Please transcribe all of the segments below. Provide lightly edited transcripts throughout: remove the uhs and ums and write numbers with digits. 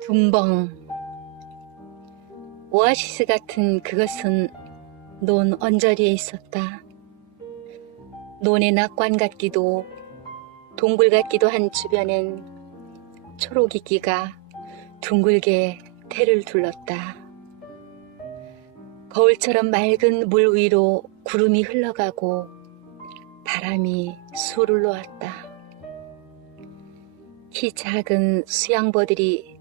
둔벙. 오아시스 같은 그것은 논 언저리에 있었다. 논의 낙관 같기도 동굴 같기도 한 주변엔 초록이끼가 둥글게 태를 둘렀다. 거울처럼 맑은 물 위로 구름이 흘러가고 바람이 술을 놓았다. 키 작은 수양버들이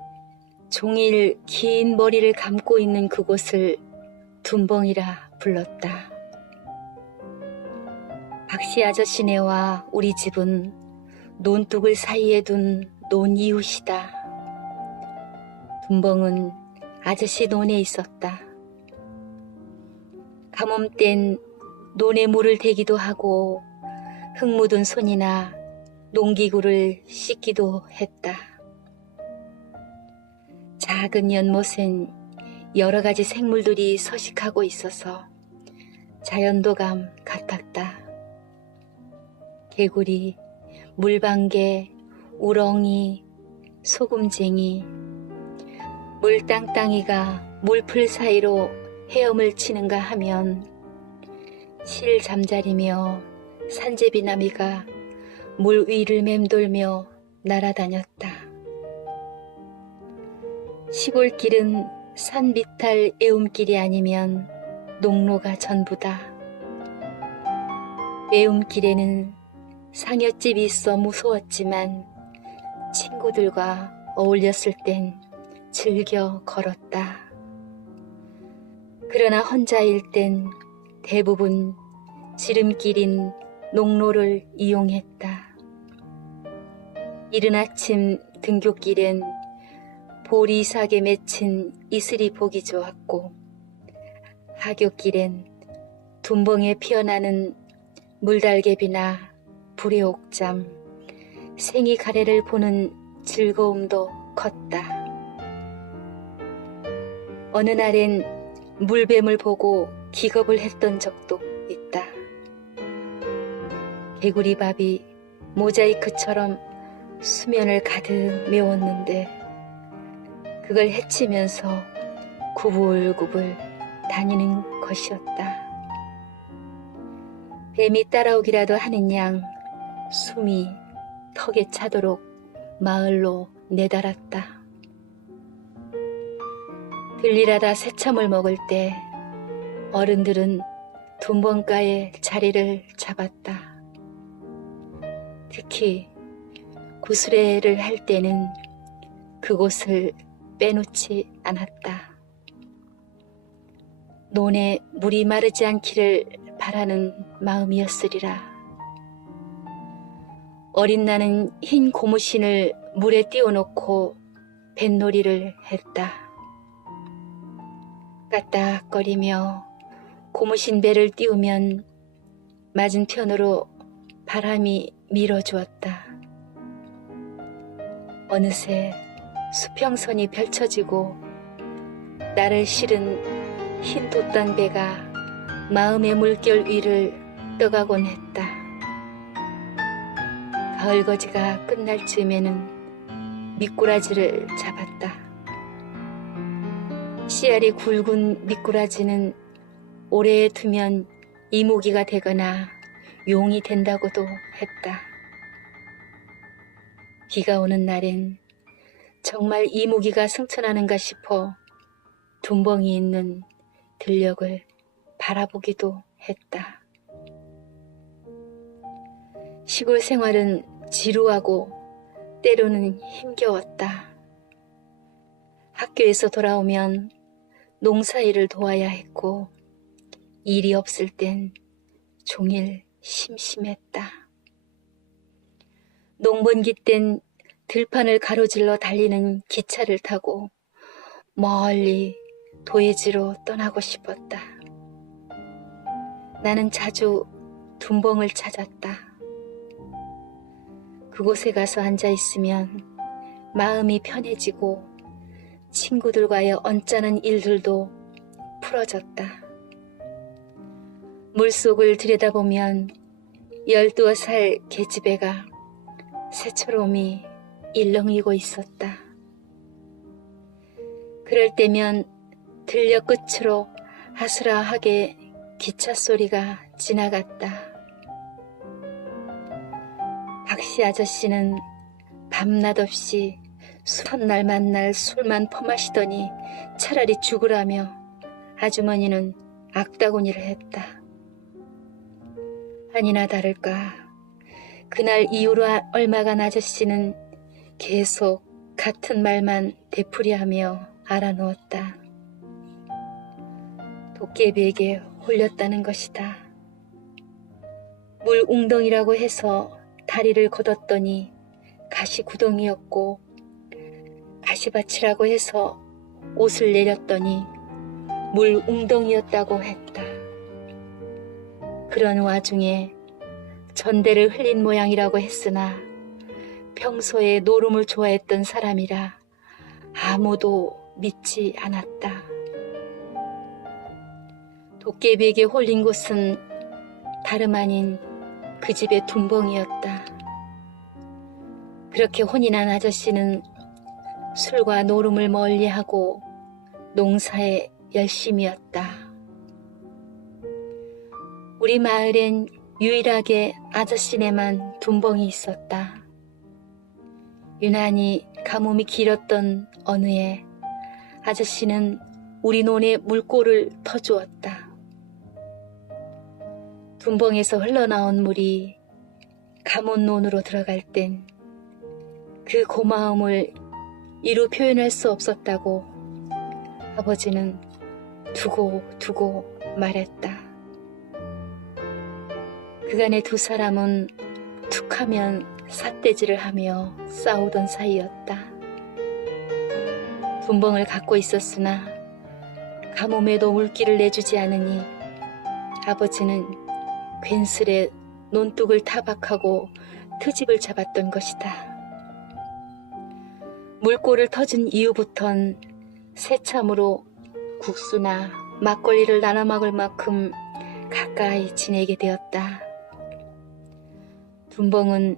종일 긴 머리를 감고 있는 그곳을 둔벙이라 불렀다. 박씨 아저씨네와 우리 집은 논둑을 사이에 둔 논이웃이다. 둔벙은 아저씨 논에 있었다. 가뭄 땐 논에 물을 대기도 하고 흙 묻은 손이나 농기구를 씻기도 했다. 작은 연못엔 여러 가지 생물들이 서식하고 있어서 자연도감 같았다. 개구리, 물방개, 우렁이, 소금쟁이, 물땅땅이가 물풀 사이로 헤엄을 치는가 하면 실 잠자리며 산제비나미가 물 위를 맴돌며 날아다녔다. 시골길은 산비탈 애움길이 아니면 농로가 전부다. 애움길에는 상여집이 있어 무서웠지만 친구들과 어울렸을 땐 즐겨 걸었다. 그러나 혼자일 땐 대부분 지름길인 농로를 이용했다. 이른 아침 등굣길엔 보리삭에 맺힌 이슬이 보기 좋았고 하굣길엔 둔벙에 피어나는 물달개비나 불의옥잠, 생이 가래를 보는 즐거움도 컸다. 어느 날엔 물뱀을 보고 기겁을 했던 적도 있다. 개구리밥이 모자이크처럼 수면을 가득 메웠는데 그걸 헤치면서 구불구불 다니는 것이었다. 뱀이 따라오기라도 하는 양 숨이 턱에 차도록 마을로 내달았다. 들리라다 새참을 먹을 때 어른들은 둔벙가에 자리를 잡았다. 특히 구스레를 할 때는 그곳을 빼놓지 않았다. 논에 물이 마르지 않기를 바라는 마음이었으리라. 어린 나는 흰 고무신을 물에 띄워놓고 뱃놀이를 했다. 까딱거리며 고무신 배를 띄우면 맞은편으로 바람이 밀어주었다. 어느새 수평선이 펼쳐지고 나를 실은 흰 돛단배가 마음의 물결 위를 떠가곤 했다. 가을거지가 끝날 즈음에는 미꾸라지를 잡았다. 씨알이 굵은 미꾸라지는 오래 두면 이모기가 되거나 용이 된다고도 했다. 비가 오는 날엔 정말 이모기가 승천하는가 싶어 둔벙이 있는 들녘을 바라보기도 했다. 시골 생활은 지루하고 때로는 힘겨웠다. 학교에서 돌아오면 농사일을 도와야 했고 일이 없을 땐 종일 심심했다. 농번기 땐 들판을 가로질러 달리는 기차를 타고 멀리 도예지로 떠나고 싶었다. 나는 자주 둔벙을 찾았다. 그곳에 가서 앉아 있으면 마음이 편해지고 친구들과의 언짢은 일들도 풀어졌다. 물속을 들여다보면 12살 계집애가 새초롬이 일렁이고 있었다. 그럴 때면 들녘 끝으로 아스라하게 기차 소리가 지나갔다. 박씨 아저씨는 밤낮 없이 첫날 만날 술만 퍼마시더니 차라리 죽으라며 아주머니는 악다구니를 했다. 아니나 다를까 그날 이후로 얼마간 아저씨는 계속 같은 말만 되풀이하며 알아누웠다. 도깨비에게 홀렸다는 것이다. 물 웅덩이라고 해서 다리를 걷었더니 가시구덩이였고, 가시밭이라고 해서 옷을 내렸더니 물 웅덩이였다고 했다. 그런 와중에 전대를 흘린 모양이라고 했으나 평소에 노름을 좋아했던 사람이라 아무도 믿지 않았다. 도깨비에게 홀린 곳은 다름 아닌 그 집의 둔벙이었다. 그렇게 혼이 난 아저씨는 술과 노름을 멀리하고 농사에 열심이었다. 우리 마을엔 유일하게 아저씨네만 둔벙이 있었다. 유난히 가뭄이 길었던 어느 해 아저씨는 우리 논에 물꼬를 터주었다. 둔벙에서 흘러나온 물이 가문논으로 들어갈 땐 그 고마움을 이루 표현할 수 없었다고 아버지는 두고 말했다. 그간의 두 사람은 툭하면 삿대질을 하며 싸우던 사이였다. 둔벙을 갖고 있었으나 가뭄에도 물기를 내주지 않으니 아버지는 괜스레 논둑을 타박하고 트집을 잡았던 것이다. 물꼬를 터진 이후부턴 새참으로 국수나 막걸리를 나눠 먹을 만큼 가까이 지내게 되었다. 둔벙은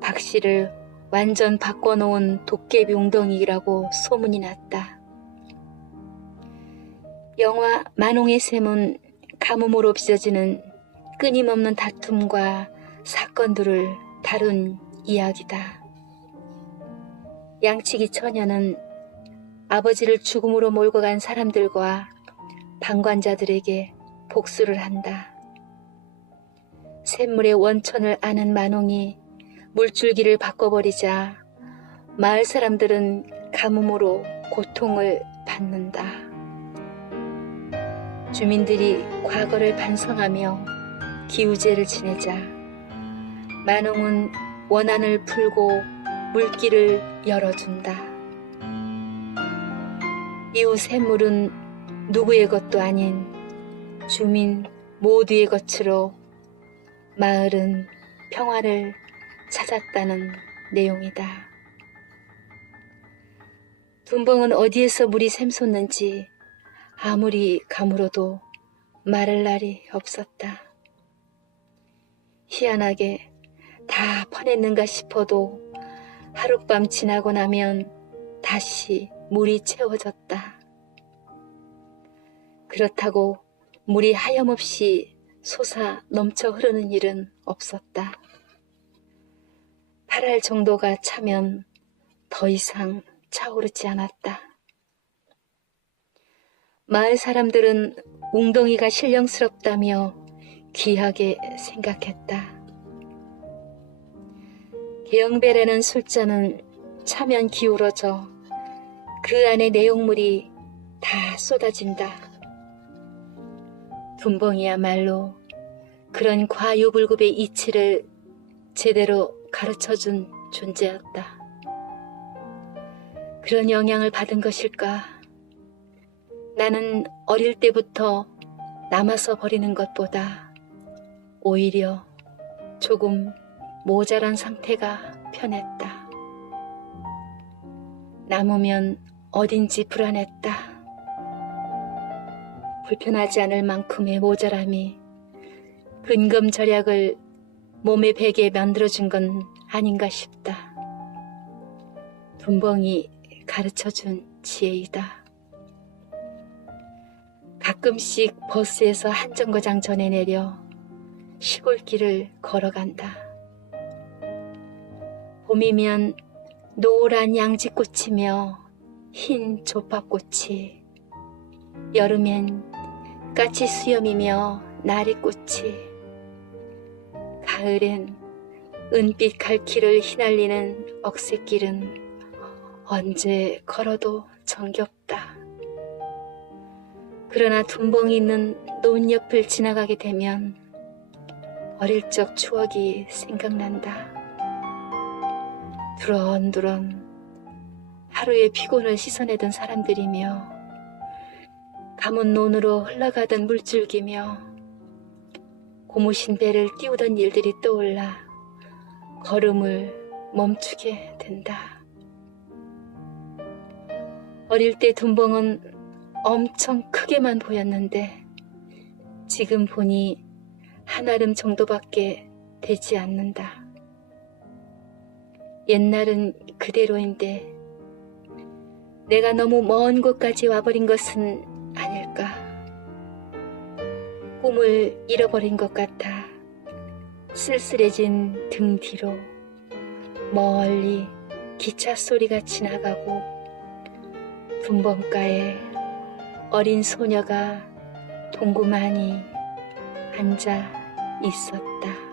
박씨를 완전 바꿔놓은 도깨비 웅덩이라고 소문이 났다. 영화 만홍의 샘은 가뭄으로 빚어지는 끊임없는 다툼과 사건들을 다룬 이야기다. 양치기 처녀는 아버지를 죽음으로 몰고 간 사람들과 방관자들에게 복수를 한다. 샘물의 원천을 아는 만홍이 물줄기를 바꿔버리자 마을 사람들은 가뭄으로 고통을 받는다. 주민들이 과거를 반성하며 기우제를 지내자 만홍은 원한을 풀고 물길을 열어준다. 이후 샘물은 누구의 것도 아닌 주민 모두의 것으로 마을은 평화를 찾았다는 내용이다. 둔벙은 어디에서 물이 샘솟는지 아무리 가물어도 말할 날이 없었다. 희한하게 다 퍼냈는가 싶어도 하룻밤 지나고 나면 다시 물이 채워졌다. 그렇다고 물이 하염없이 솟아 넘쳐 흐르는 일은 없었다. 8알 정도가 차면 더 이상 차오르지 않았다. 마을 사람들은 웅덩이가 신령스럽다며 귀하게 생각했다. 개영배라는 술잔은 차면 기울어져 그 안에 내용물이 다 쏟아진다. 둔벙이야말로 그런 과유불급의 이치를 제대로 가르쳐준 존재였다. 그런 영향을 받은 것일까? 나는 어릴 때부터 남아서 버리는 것보다 오히려 조금 모자란 상태가 편했다. 남으면 어딘지 불안했다. 불편하지 않을 만큼의 모자람이 근검절약을 몸의 베개에 만들어준 건 아닌가 싶다. 둔벙이 가르쳐준 지혜이다. 가끔씩 버스에서 한 정거장 전에 내려 시골길을 걸어간다. 봄이면 노란 양지꽃이며 흰 조팝꽃이, 여름엔 까치 수염이며 나리꽃이, 가을엔 은빛 갈퀴를 휘날리는 억새길은 언제 걸어도 정겹다. 그러나 둔벙이 있는 논 옆을 지나가게 되면 어릴 적 추억이 생각난다. 두런두런 하루의 피곤을 씻어내던 사람들이며 가문 논으로 흘러가던 물줄기며 고무신 배를 띄우던 일들이 떠올라 걸음을 멈추게 된다. 어릴 때 둔벙은 엄청 크게만 보였는데 지금 보니 한아름 정도밖에 되지 않는다. 옛날은 그대로인데 내가 너무 먼 곳까지 와버린 것은 아닐까. 꿈을 잃어버린 것 같아 쓸쓸해진 등 뒤로 멀리 기차 소리가 지나가고 둔벙가에 어린 소녀가 동구만이 앉아 있었다.